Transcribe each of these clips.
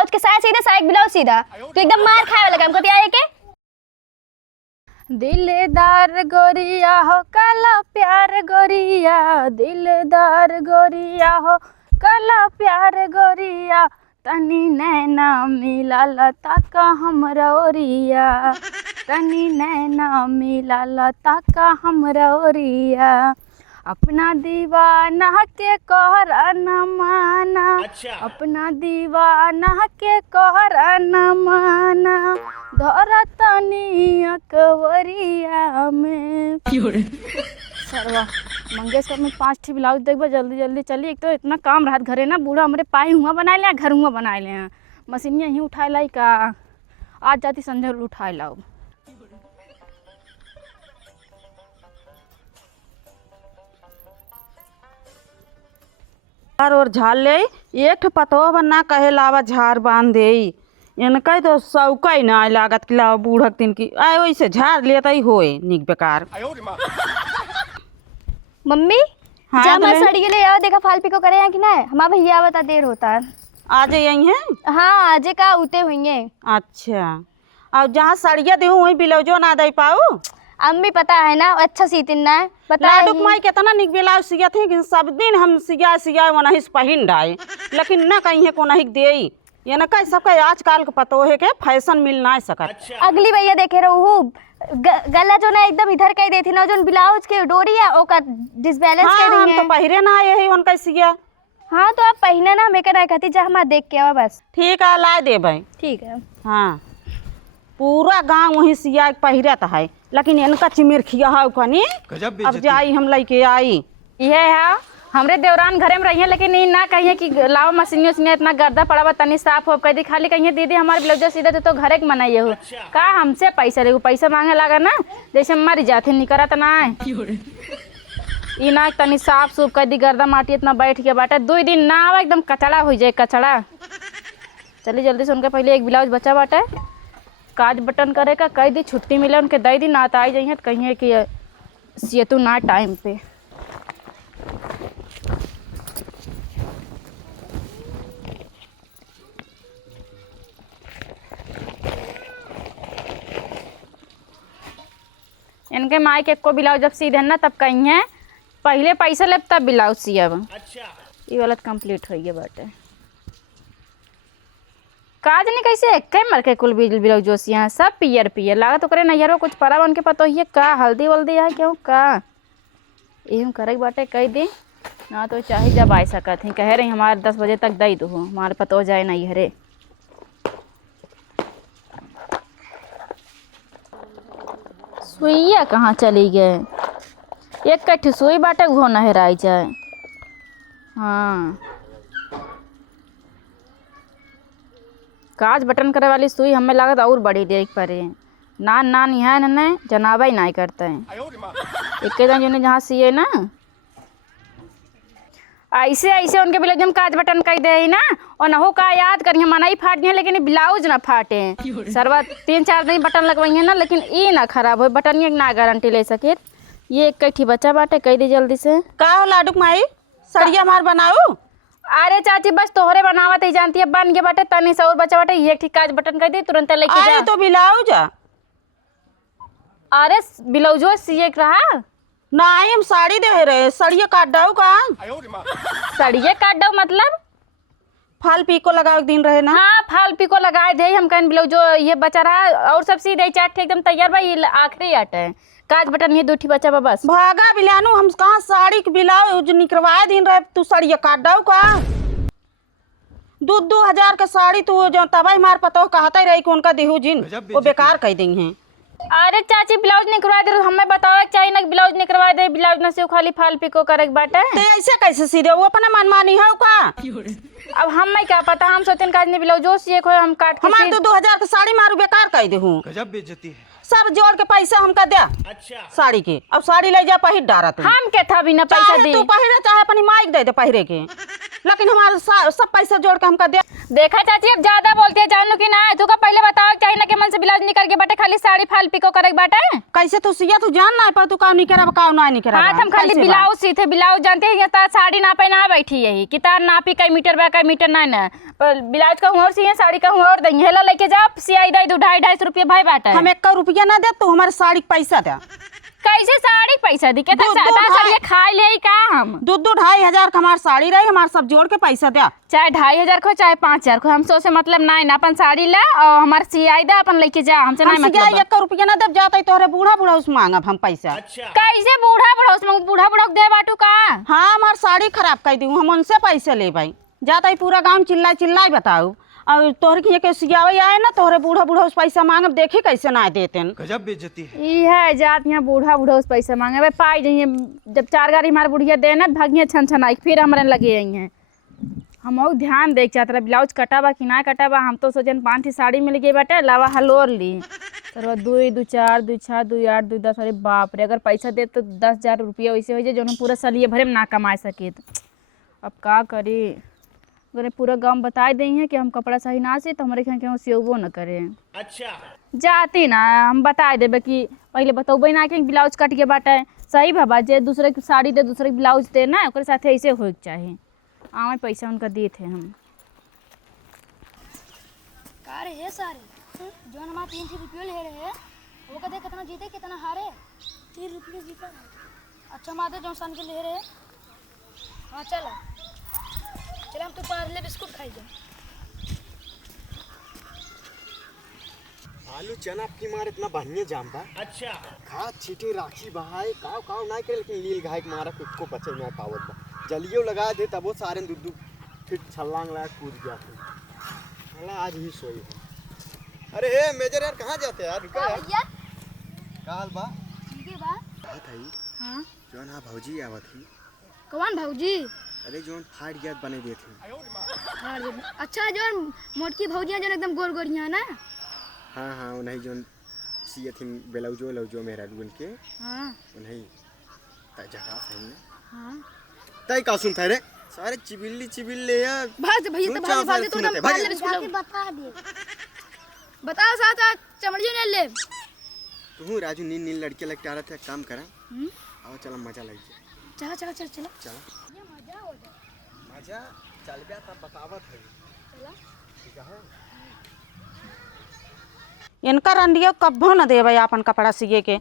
Blouse के side सीधा, side blouse सीधा। तो एकदम मार खाए वाला काम करती आए के। दिलदार गोरिया हो काला प्यार गोरिया, दिलदार गोरिया हो काला प्यार गोरिया, तनी नैना मिला लता का हमरा ओरिया, तनी नैना मिला लता का हमरा ओरिया, अपना दीवाना के कहर न माना, अपना दीवाना के कहर न माना, धरा तनी अकवरिया में। सरवा मंगेशकर में 5 ठी ब्लाउज देखबो, जल्दी जल्दी चली। एक तो इतना काम रहत घरे ना, बूढ़ा हमरे पाई हुआ बनाए ले, घर हुआ बनाए ले, मशीनिया ही उठाए लाई का। आज जाती संजय उठाए लाओ। और झाल ले एक पतो बना कहे लावा झार बांध दे, इनका तो सौका ही ना लागत कि लावा बूढ़क दिन की आए वैसे झाड़ लेता ही होए निक बेकार। मम्मी हाँ, जामा साड़ी के लिए आओ, देखा फाल पिको करे हैं कि ना। हमारा भैया बता देर होता है। आज यही है। हाँ आज का उते हुई है। अच्छा और जहाँ साड़िया दे वही ब्लाउजो ना दे पाओ। अम्मी पता है ना अच्छा सीतिन ना पता है। लाडुक माई कितना निक ब्लाउज सिया थे कि सब दिन हम सिया सिया वनाही पहन डाए, लेकिन ना कहीं है को नहीं दे। ये ना कहीं सबका आजकल का पतो है के फैशन मिल ना सकत। अगली भैया देखे रहू गला जो ना एकदम इधर कह देती ना, जो ब्लाउज के डोरी है ओका डिसबैलेंस हाँ, कर हम रही तो है। पहरे ना आए है उनका सिया। हाँ तो आप पहने ना, मैं कहना कहती जा हम देख के आवा बस। ठीक है ला दे भाई। ठीक है। हाँ पूरा गांव वही सिया पहिरत है, लेकिन इनका चिमिर खिया है कनी। अब जाई हम लेके आई। ये है हमरे देवरान घरे में रही है, लेकिन ये ना कहिए कि लाओ मशीनियों उसीनियों इतना गर्दा पड़ा हुआ तनी साफ हो कर दी। खाली कहिए दीदी हमारे ब्लाउज सीधे तो घरे के मनाइए हो का, हमसे पैसा ले पैसा मांगे लगा ना, जैसे मर जाते नहीं करत ना ये ना तनी साफ सूफ कर दी। गर्दा माटी इतना बैठ के बाटे 2 दिन ना आवा एकदम कचड़ा हो जाए कचड़ा। चलिए जल्दी से उनका पहले एक ब्लाउज बचा बाटे, काज बटन करे का कह दी, छुट्टी मिले उनके दे दी ना तो आई जाइए तो कहिए कि सियतु ना टाइम पे। इनके माई के को ब्लाउज जब सीधे ना तब कहिए पहले पैसा ले तब ब्लाउज सियब। अच्छा ये वाला कंप्लीट हो गया बाटे। काज नहीं कैसे कई मर के कुल ब्लाउज जो सिया सब पियर पियर लागत करे नैहरों कुछ परा बन के पता ही का हल्दी वल्दी है क्यों का एम करे बाटे कह दी ना तो चाहे जब आ सकत हैं। कह रही हमारे 10 बजे तक दई दो हमारे पता हो जाए नैहरे। सुइया कहाँ चली गए, एक कट्ठी सुई बाटे वो नहराई जाए। हाँ काज बटन करे वाली सुई हमें लागत और बड़ी देख पड़े नान नान यहाँ न जनाबा ही नहीं करते हैं। एक दिन जहाँ सिए ना ऐसे ऐसे उनके ब्लाउज में काज बटन कह दे ना, और न हो का याद करिए मनाई फाट है लेकिन ब्लाउज ना फाटे। सरवा 3-4 दिन बटन लगवाई है ना, लेकिन ये ना खराब हो बटन ना गारंटी ले सके। ये एक कट्ठी बच्चा बाटे कह दी जल्दी से। का हो लाडुक माई सड़िया मार बनाओ। अरे चाची बस तोहरे बनावत ही जानती है बन के बाटे तनी से और बच्चा बाटे ये ठीक काज बटन कर दी तुरंत लेके जा। तो ब्लाउज अरे ब्लाउजो सिए रहा ना हम साड़ी दे रहे सड़िया काट डाऊ का। सड़िए काट दो मतलब फाल पीको लगाओ दिन रहे ना। हाँ फाल पिको लगाए दे हम कहीं ब्लाउजो ये बचा रहा और सब सी दे चाट एकदम तैयार भाई आखिरी आट है काज बटन ये 2 बच्चा बा बस। भागा बिलानू हम कहाँ साड़ी के ब्लाउज निकलवाए दिन रहे तू सड़िया काट डाऊ का। 2 हजार का साड़ी तू जो तबाही मार पतो कहता ही रही कि उनका देहू जिन वो बेकार कह देंगे। अरे चाची ब्लाउज निकलवा दे हमें बताओ चाहिए ना ब्लाउज निकलवा दे ब्लाउज ना से खाली फाल पिको करे बाटे। ते ऐसे कैसे सीधे वो अपना मनमानी है का। अब हमें क्या पता हम सोचन काज नहीं ब्लाउजो सिए को हम काट के हमारे तो 2000 का साड़ी मारू बेकार कह देहू। गजब बेइज्जती है। सब जोड़ के पैसा हमका दे। अच्छा साड़ी के अब साड़ी ले जा पहिर डारा तू। हम के था बिना पैसा दी तू पहिरे चाहे अपनी माइक दे दे पहिरे के। लेकिन हमारे सब पैसे जोड़ के हमका दे। देखा चाची अब ज्यादा बोलती है, जानू कि ना तू का पहले बताओ चाहिए ना कि मन से ब्लाउज निकल के बाटे खाली साड़ी फाल पिको करे के बाटे। कैसे तू सिया तू जान ना पा तू काम नहीं करा काम नहीं करा। हाँ हम खाली ब्लाउज सीते, ब्लाउज जानते हैं या साड़ी नापे ना बैठी यही कि तार नापी कई मीटर बा कई मीटर ना पर ब्लाउज का और सिए साड़ी का और देंगे हेला लेके जा सियाई दे 250 रुपये भाई बाटा। हम 1 रुपया ना दे तो हमारे साड़ी के पैसा दे। कैसे साड़ी पैसा दी के साड़ी खाई ले का हम 2-2 हजार का हमार साड़ी रही हमारे सब जोड़ के पैसा दे। चाहे 2500 को चाहे 5000 को हम से मतलब ना अपन साड़ी ला और हमार सियाई दे अपन लेके जा हमसे ना मतलब 1 रुपया ना दे जाता तोहरे बूढ़ा उस मांगब हम पैसा। कैसे बूढ़ा उस बूढ़ा दे बाटू का। हाँ हमार साड़ी खराब कर दी हम उनसे पैसे ले भाई जाता पूरा गाँव चिल्ला बताऊ और तोहरे के के सियावे आए ना तोहरे बूढ़ा उस पैसा मांगब देखी कैसे ना देते। गजब बेइज्जती है। ई है जात यहाँ बूढ़ा उस पैसा मांगे भाई पाई जाइए जब 4 गाड़ी हमारे बुढ़िया देना भागिए छन आई फिर हमारे लगे आई हैं। हम और ध्यान देख चाहते रहे ब्लाउज कटा बा कि ना कटा बा। हम तो सोचन 5 ही साड़ी मिल गई बाटे लावा हलोर ली तो 2 2 4 2 6 2 8 2 10 अरे बाप रे अगर पैसा दे तो 10,000 रुपया वैसे हो जाए जो हम पूरा सलिए भरे में ना कमा सके। अब का करी अगर पूरा गांव बता दें हैं कि हम कपड़ा सही ना सी तो हमारे यहाँ सियोबो न करें। अच्छा जाती ना हम बता देबे कि पहले बतौबे ना कि ब्लाउज कट के बाटे सही बाबा जे दूसरे की साड़ी दे दूसरे की ब्लाउज दे ना ओकरे साथे ऐसे होए के चाहिए। आवे पैसा उनका दिए थे हम का रे है सारे जोन हमार 3 रुपये ले रहे हैं वो कदे कितना जीते कितना हारे 3 रुपये जीता। अच्छा मादे जोन सन के ले रहे। हाँ चल हम तो पार्ले बिस्कुट खाई जाए। आलू चना की मार इतना बढ़िया जाम बा। अच्छा खा छीटी राखी बहाए काव काव ना करे लेकिन लील घाय के मारा को बचे ना पावत बा जलियो लगा दे तब वो सारे दूध फिर छलांग लगा कूद गया हला आज ही सोई है। अरे हे मेजर यार कहां जाते यार रुका यार भैया काल बा ठीक है बा। बात है हां जोन हां भौजी आवत ही। कौन भौजी। अरे जोन फाड़ गया बने दिए थे। अच्छा जोन मोटकी भौजियां जोन एकदम गोल गोरियां ना। हाँ हाँ उन्हें जोन सिए थी ब्लाउजो मेरा रुन के। हां उन्हें जगह सही है। हां तय का सुनता रे सारे चिबिल्ले यार भाग भैया तो भाग तो ना पार्ले बिस्कुट बता दे बताओ साथ चमड़ियों ने ले तू राजू नील लड़के लगता रहा था काम करा आओ चला मजा लग जाए। चला चला चल चला चला ये मजा हो जाए मजा चल गया तब बतावत है चला ठीक है। इनका रंडियो कब्बो न देवे अपन कपड़ा सिए के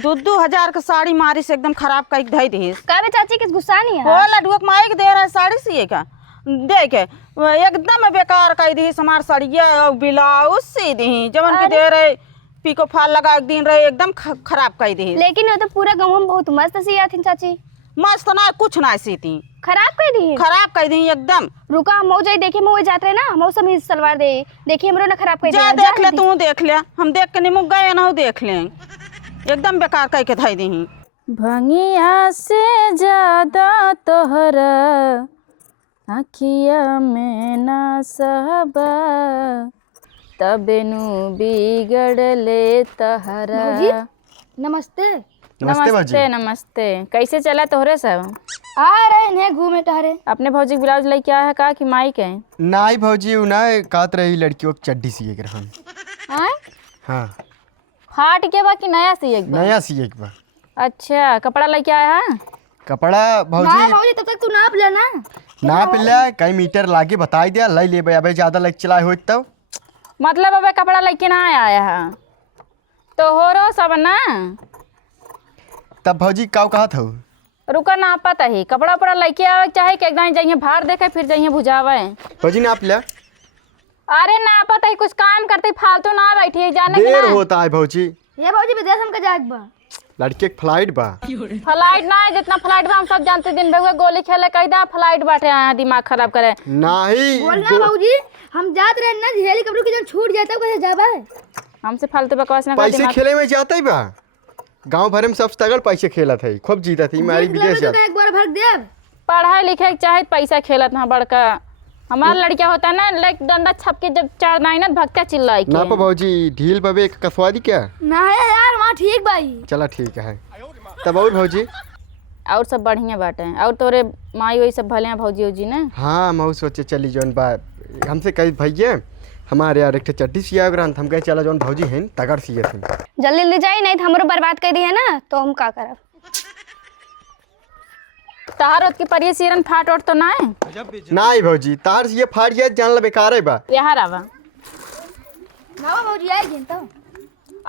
2-2 हजार के साड़ी मारी से एकदम खराब कर दे दी। का बे चाची किस गुस्सा नहीं है। हो लड्डू के माइक दे रहा है साड़ी सिए का दे के एकदम बेकार कर दी हमार साड़िया ब्लाउज सी दी जवन की दे रहे पिको फाल लगा एक दिन रहे एकदम खराब कर दी। लेकिन वो तो पूरा गाँव में बहुत मस्त सिया थी चाची। मस्त ना कुछ ना सीती खराब कर दी खराब कर दी एकदम। रुका हम जाई देखे हम वही जाते रहे ना मौसम ही सलवार दे देखिए हमरो ना खराब कर जा देख ले तू देख ले हम देख के निमुक गए ना देख ले एकदम बेकार कह के धई दी। भंगिया से ज्यादा तोहरा आखिया में ना सहबा तबेनु बिगड़ले तहरा। नमस्ते नमस्ते नमस्ते कैसे चला तोहरे सब। आ रहे हैं घूमे टहरे। अपने भौजी ब्लाउज लेके आया है का कि माई के। नाई भौजी उ ना कात रही लड़कियों की चड्डी सिए के रहन। हां फाट के बा कि नया सिए के बा। नया सिए के बा। अच्छा कपड़ा लेके आया है। कपड़ा ना भौजी भौजी तब तक तू नाप लेना नाप ले कई मीटर लागे बताई दिया ले ले अबे ज्यादा लग चलाए हो तब मतलब अबे कपड़ा लेके ना आया है तो हो रो सब ना। तब भौजी काव कहा था रुका ना पता ही कपड़ा उपड़ा लेके आवे चाहे कि एकदम जाइए भार देखे फिर जाइए बुझावे। भौजी नाप ले। अरे ना पता ही कुछ काम करते फालतू ना बैठी जाने के देर ना। होता है भौजी ये भौजी विदेश हम का जाग बा लड़के के फ्लाइट बा। फ्लाइट ना है जितना फ्लाइट बा हम सब जानते दिन भर गोली खेले कैदा फ्लाइट बैठे आया दिमाग खराब करे नहीं बोलना भौजी हम जात रहे ना हेलीकॉप्टर की जन छूट जाता कैसे जाबा हमसे फालतू बकवास ना कर पैसे दिमाग। खेले में जाते ही बा गांव भर में सब तगड़ पैसे खेला था खूब जीता थी मारी विदेश तो जा। एक बार भर दे पढ़ाई लिखे के चाहे पैसा खेलत ना बड़का हमारा लड़का होता है ना लाइक डंडा छप के जब 4 नाइनत भक्ता चिल्लाई के। ना पा भौजी ढील पवे कसवा दी क्या ना है यार वहाँ ठीक भाई। चला ठीक है तब और भौजी और सब बढ़िया बाटे। और तोरे माई वही सब भले हैं भौजी उजी ने? हाँ मैं सोचे चली जौन बा हमसे कही भैया हमारे यार एक चड्डी सिया ग्रांत हम कहे चला जौन भौजी हैं तगड़ सिए थे। जल्दी ले जाई नहीं तो हमरो बर्बाद कर दी है ना तो हम का करब। तहार के परिये सिरन फाट ओट तो ना है? नहीं भौजी तार से ये फाड़ गया जान ला बेकार है बा। यहाँ रवा ना भौजी आएगी तो।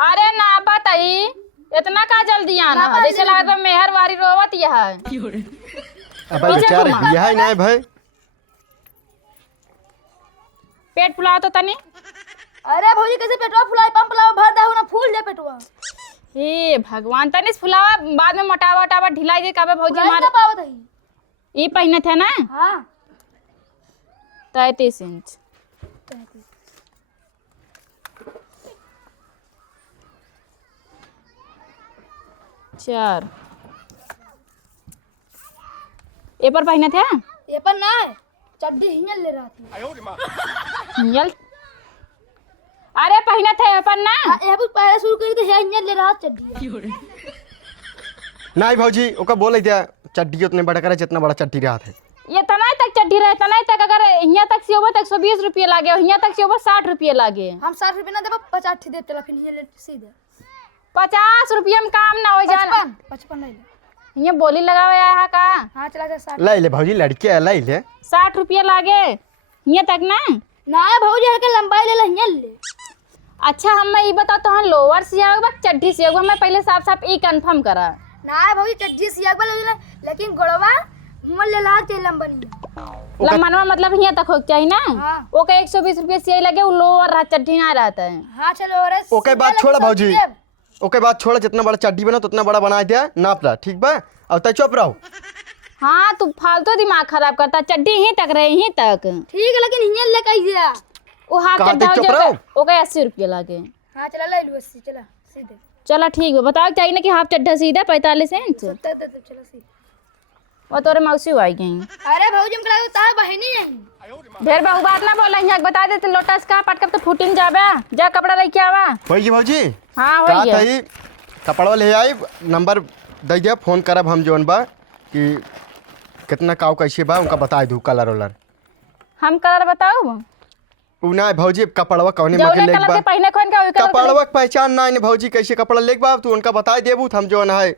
अरे ना बताई इतना का जल्दी आना जैसे लगता मेहर वारी रोवत यह अब बेचारे यह ही नहीं भाई पेट फुला तो तनी। अरे भौजी कैसे पेटवा फुलाई पंप लावा भर दहु ना फूल जाए पेटवा। हे भगवान तनी फुलावा बाद में मोटावा वटावा ढिलाई दे काबे भौजी मार पावत है। ई पहिने थे ना हां 33 इंच। चार ए पर पहिने थे ये पर ना है चड्डी हिंगल ले रहा थी। हिंगल अरे पहिने थे ए पर ना ये भी पहले शुरू करी तो हिंगल ले रहा चड्डी। नहीं भौजी ओका बोले दिया चड्डी उतने बड़ा करे जितना बड़ा चड्डी रहा है। ये तनाई तक चड्डी रहे तनाई तक अगर यहाँ तक से तक 120 रुपये लागे और यहाँ तक से 60 रुपये लागे। हम 60 रुपये ना देबो 50 दे चला फिर ये ले सीधे 50 रुपये में काम ना हो जाना। 55 ले ले। ये बोली लगावे यहाँ का हां चला जा 60 ले ले भौजी लड़के है ले ले 60 रुपये लागे यहाँ तक ना। ना भौजी के लंबाई ले ले हिंगल ले। अच्छा हम ये बताओ तो हम लोअर सिया बा चड्डी सिया बा मैं पहले साफ साफ ई कंफर्म करा। ना भौजी चड्डी सिया बा लेकिन गोड़वा हमल ले ला के लंबा नहीं लंबा मतलब यहाँ तक हो चाहिए ना। हाँ। ओके 120 रुपये सिया लगे वो लोअर रहा चड्डी ना रहता है। हां चलो और ओके बात छोड़ भौजी ओके बात छोड़ जितना बड़ा चड्डी बना तो उतना बड़ा बना दिया नाप ला ठीक बा अब तक चुप रहो। हाँ तू फालतू दिमाग खराब करता चड्डी यहीं तक रहे यहीं तक ठीक है लेकिन हिंगल ले कैसे वो हाफ कहाँ चड्डा तक चुप हो रहो? ओके 80 रुपये लागे। हां चला ले लो 80 चला सीधे चलो ठीक है बताओ चाहिए ना कि हाफ चड्ढा सीधा 45 इंच चला सीधे। वो तोरे मौसी आई गई। अरे भौजी हमको लगा तार बहनी है। ढेर बहु बात ना बोला यहाँ बता देते लोटस का पटकब तो फूटिन जाबे जा कपड़ा लेके आवा। होई भौजी हाँ का हो गया। तई कपड़वा ले आई नंबर दे दिया फोन करब हम जोन बा कि कितना काव कैसे बा उनका बता दू कलर वलर। हम कलर बताओ उ ना भौजी कपड़वा कौने में जौने लेक कलर बा के पहने खोन के ओई कलर कपड़वा के पहचान ना भौजी कैसे कपड़ा लेक बा तू उनका बता देबू हम जोन है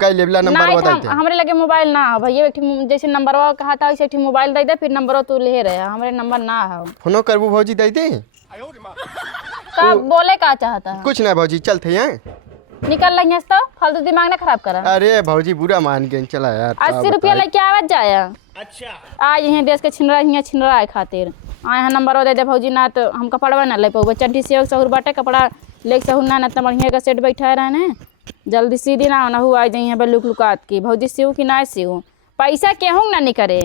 कई लेवला नंबर नहीं बता दे। हमरे लगे मोबाइल ना हो भैया एक जैसे नंबरवा कहा था वैसे एक मोबाइल दे दे फिर नंबरवा तू ले रहे हमरे नंबर ना हो। फोनो करबू भौजी दे दे का बोले का चाहता है कुछ ना भौजी चलते हैं निकल रही तो फालतू दिमाग ना खराब करा। अरे भौजी बुरा मान गए चला यार 80 रुपया लेके आवत जाया। अच्छा आज यहाँ देश के छिनरा यहाँ छिनरा है खातिर आए हैं नंबर दे दे भौजी ना तो हम कपड़वा ना ले पाऊँ चड्डी से सहूर बाटे कपड़ा लेके सहूर ना इतना बढ़िया का सेट बैठा रहने जल्दी सीधी ना होना हुआ जाइए यहाँ पर लुक लुकात की भौजी सीऊ कि ना सीऊ पैसा केहूँ ना निकरे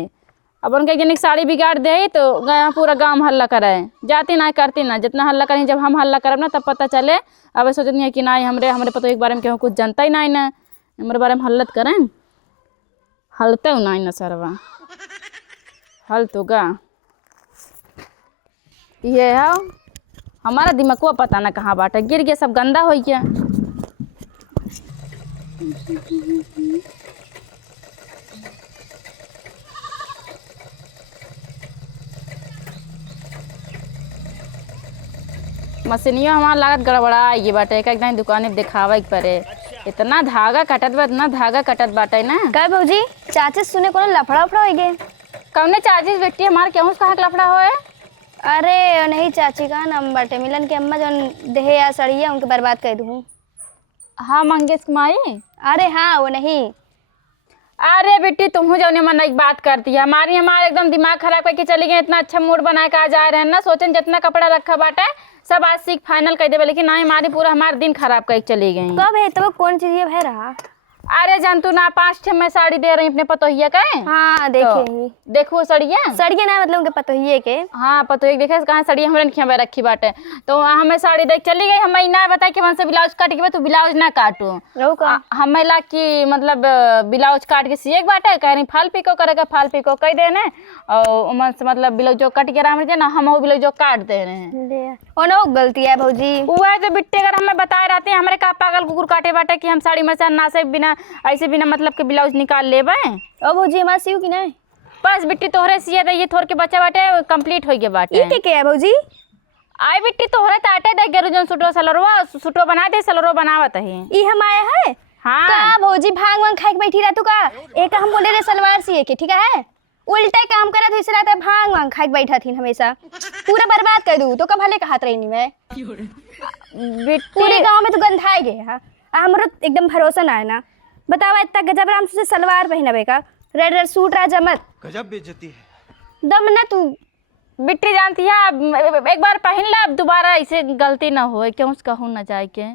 अब उनके जनिक साड़ी बिगाड़ दे तो गया पूरा गांव हल्ला करे जाती ना करती ना जितना हल्ला करें जब हम हल्ला करब ना तब पता चले। अब सोचनी है कि ना हमरे पतो एक बारे में केहूँ कुछ जानता ही ना ना हमारे बारे में हल्लत करें हलते ना ना सरवा हल तो गा ये है हमारा दिमाग पता ना कहाँ बाटे गिर गया सब गंदा हो गया। मशीनियों हमारा लागत गड़बड़ा ये बाटे एक एकदम दुकान में दिखावे के पड़े इतना धागा कटत बा इतना धागा कटत बाटे ना। का भौजी चाची सुने को लफड़ा उफड़ा हो गए कौने चाची बेटी हमारे केहूँ कहाँ लफड़ा हो है। अरे नहीं चाची का नाम बाटे मिलन के अम्मा जौन देहे या सड़िया उनके बर्बाद कर दूँ। हाँ मंगेश कुमारी अरे हाँ वो नहीं अरे बेटी तुम जो मन एक बात करती है हमारे एकदम दिमाग खराब करके चली गई इतना अच्छा मूड बना के आ जा रहे हैं ना सोचन जितना कपड़ा रखा बाटा सब आज सीख फाइनल कर देवे लेकिन ना हमारी पूरा हमारे दिन खराब करके चली गई। कब है तब कौन चीज ये है रहा। अरे जान तू ना 5 मैं साड़ी दे रही अपने पतोहिया का हाँ देखे देखो सड़िया सड़िया ना मतलब उनके पतोहिए के हाँ पतोहिया देखे कहाँ सड़िया हमारे खिया रखी बाटे तो हमें साड़ी देख चली गई हमें ना बता कि हमसे ब्लाउज काट के तू ब्लाउज ना काटू हमें ला कि मतलब ब्लाउज काट के सिए बाटे कह रही फाल पिको करेगा फाल पिको कह दे ने और मतलब ब्लाउज काट के रहा ना हम ब्लाउज काट दे रहे हैं वो गलती है भौजी वो है तो बिट्टे अगर हमें बताए रहते हैं हमारे का पागल कुकुर काटे बाटे कि हम साड़ी में से ना से बिना ऐसे बिना मतलब के ब्लाउज निकाल लेबे। ओ भौजी हमार सियो कि नहीं? बस बिट्टी तोहरे सिया दे, ये थोड़ के बच्चा बाटे कंप्लीट हो गया बाटे। ई के है भौजी? आई बिट्टी तोहरे ताटे दे गेरु जन सुटो सलरवा सुटो बना दे, सलरो बनावत है। ई हम आया है हाँ का भौजी भांग वांग खाए के बैठी रह तू का? एक हम बोले रे सलवार सिए के, ठीक है? उल्टा काम करत हुई से रहता भांग वांग खाए के बैठा थी हमेशा, पूरा बर्बाद कर दूं तो कब हले कहत रही मैं बिट्टी पूरे गांव में तो गंधाए गए हां। हमरो एकदम भरोसा ना है ना। बतावा इतना गजब राम से सलवार पहनबे का, रेड रेड सूट राजा मत गजब बेइज्जती है। दम ना तू। बिट्टी जानती है एक बार पहन ले, अब दोबारा ऐसे गलती ना हो, क्यों कहूँ ना जाए के।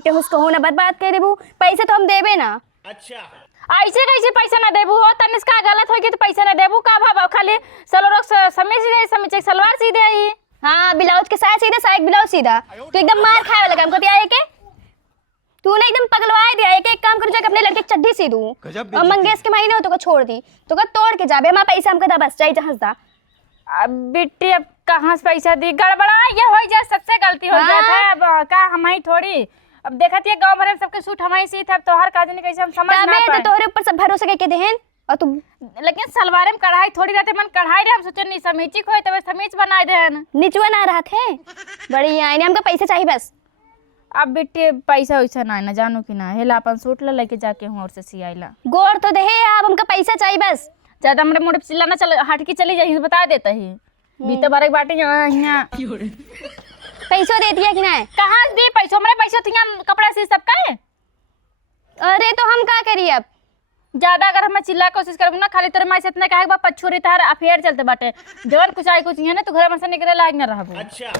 कि उसको हो ना बर्बाद कर देबू, पैसे तो हम देबे ना। ऐसे कैसे पैसा ना देबू हो, तनिस का गलत होगी तो पैसा ना देबू का भाव, खाली सलवार समय सीधे समय सलवार सीधे आई। हाँ ब्लाउज के साथ सीधा साइड ब्लाउज सीधा, तू एकदम मार खाए वाला काम करती है के। तू ना एकदम पगलवाए दिया है कि एक काम कर जाके अपने लड़के चड्डी सी दूं और मंगेश के महीने हो तो को छोड़ दी तो का तोड़ के जाबे, हमारा पैसा हमका दा बस, जाई जहां दा। अब बिट्टी अब कहाँ से पैसा दी, गड़बड़ा ये हो जाए, सबसे गलती हो जाता है। अब का हमारी थोड़ी, अब देखती है गांव भर में सबके सूट हमारी सी थे, अब तोहर का जाने कैसे हम समझ ना तो पाए। तोहरे ऊपर सब भरोसा करके देहन और तू लेकिन सलवार में कढ़ाई थोड़ी रहते, मन कढ़ाई रे हम सोचे नहीं समीची खोए तब समीच बनाए देहन। निचुआ ना रहा थे बड़ी आईने, हमका पैसा चाहिए बस। अब बिट्टी पैसा वैसा ना जानो कि ना हेला अपन सूट ला लेके जाके हूँ और से सियाइला गोड़ तो दे, अब हमका पैसा चाहिए बस। ज्यादा हमरे मोड़े चिल्ला ना चल हट के चली जाए बता देता ही बीते बारे बाटे यहाँ पैसा देती है कि नहीं? कहाँ से दी पैसा, हमारे पैसा तो यहाँ कपड़ा सी सब का है। अरे तो हम का करिए अब? ज्यादा अगर हमें चिल्ला कोशिश करूँ ना, खाली तेरे माँ से इतना कहे पछुरी तार अफेयर चलते बाटे, जवन कुछ आई कुछ है ना तो घर में से निकले लायक ना रहबो। अच्छा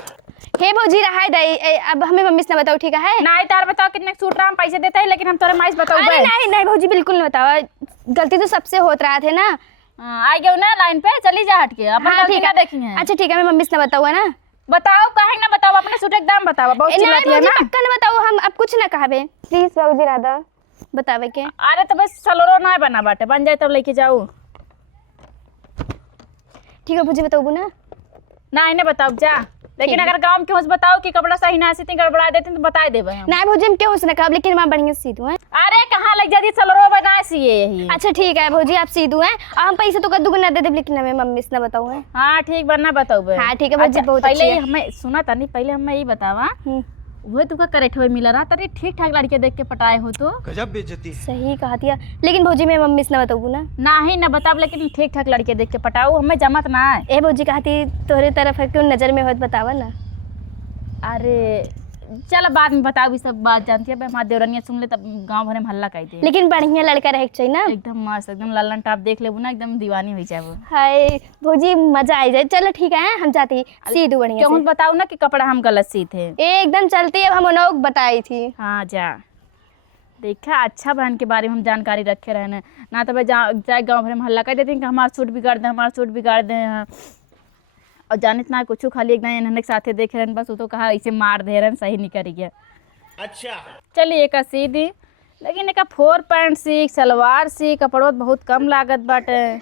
हे भौजी रहा दे, अब हमें मम्मी से ना बताओ ठीक है? नहीं तार बताओ कितने सूट रहा हम पैसे देते हैं, लेकिन हम तोरे माँ से बताओ। अरे नहीं नहीं भौजी बिल्कुल नहीं बताओ, गलती तो सबसे होत रहा थे ना। आ गए ना लाइन पे, चली जा हट के अपन। हाँ ठीक है देखेंगे। अच्छा ठीक है, मैं मम्मी से ना बताऊँ ना। बताओ कहे ना बताओ, अपने सूट एकदम बताओ, बहुत चिल्लाती है ना। पक्का ना बताओ, हम अब कुछ ना कहबे प्लीज भौजी राधा बतावे के। अरे तो बस सलोरो ना बना बाटे, बन जाए तब लेके जाऊ। ठीक है भौजी बताओ ना। ना इन्हें बताओ जा, लेकिन अगर गांव में क्यों बताओ कि कपड़ा सही ना सीते गड़बड़ा देते तो बता देबे हम। ना भौजी हम क्यों से ना कहब, लेकिन मैं बढ़िया सी दूं। अरे कहाँ लग जाती सलोरो बना सिए यही। अच्छा ठीक है भौजी आप सी दूं हैं, और हम पैसे तो कद्दू ना दे दे, लेकिन हमें मम्मी से ना बताऊं है। हाँ ठीक बनना बताओ। हाँ ठीक है भौजी बहुत पहले अच्छी है। हमें सुना था नहीं, पहले हमें यही बतावा वो तुका करेक्ट हुए मिला रहा तरी ठीक ठाक लड़के देख के पटाए हो तो। गजब बेइज्जती है। सही कहा दिया, लेकिन भौजी मैं मम्मी से ना बताऊं ना। ना ही ना बताओ, लेकिन ठीक ठाक लड़के देख के पटाओ, हमें जमत ना है। ए भौजी कहती तोहरे तरफ है, क्यों नजर में होत बतावा ना। अरे चल बाद में बताओ, भी सब बात जानती है, हमारे देवरनिया सुन ले तब गांव भर में हल्ला कर दे। लेकिन बढ़िया लड़का रहे चाहिए ना, एकदम मस्त, एकदम लल्लन टाप देख लेबू ना एकदम दीवानी हो जाए वो। हाय भौजी मजा आ जाए। चलो ठीक है हम जाती सी दू बढ़िया क्यों से। बताओ ना कि कपड़ा हम गलत सी थे। एकदम चलती है, हम उन्होंने बताई थी। हाँ जा देखा, अच्छा बहन के बारे में हम जानकारी रखे रहने ना, तो जाए गाँव भर में हल्ला कर देते हैं कि हमारा सूट बिगाड़ दे, हमारा सूट बिगाड़ दे। हाँ और जाने इतना कुछ खाली एकदम इन्होंने साथे देखे रहन, बस वो तो कहा इसे मार दे रहन, सही नहीं करिए। अच्छा चलिए एक सी दी, लेकिन एक 4 पैंट सी सलवार सी कपड़ों बहुत कम लागत बाटे।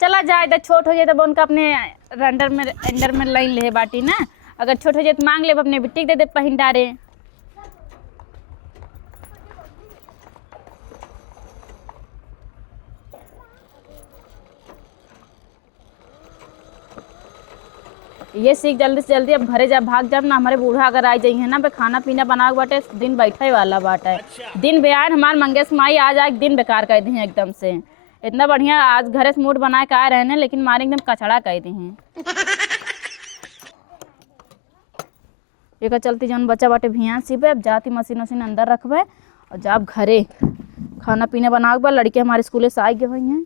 चला जाए इधर छोट हो जाए तब उनका अपने अंडर में लाइन ले बाटी ना, अगर छोट हो जाए तो मांग ले अपने बिट्टी दे दे पहन डारे। ये सीख जल्दी से जल्दी अब घरे जा भाग जब ना, हमारे बूढ़ा अगर आ जाइए ना, खाना पीना बनाओ बाटे, दिन बैठे वाला बाटे। अच्छा। दिन बेयान हमारे मंगेश माई आज एक दिन बेकार कर दी हैं एकदम से। इतना बढ़िया आज घरे से मूड बना के आए रहने, लेकिन मारे एकदम कचड़ा कर दी हैं। एक चलती जौन बच्चा बाटे भियान सीबे, अब जाती मशीन वशीन अंदर रखबे और जब घरे खाना पीना बनाओ, लड़के हमारे स्कूल से आ गए हुई हैं।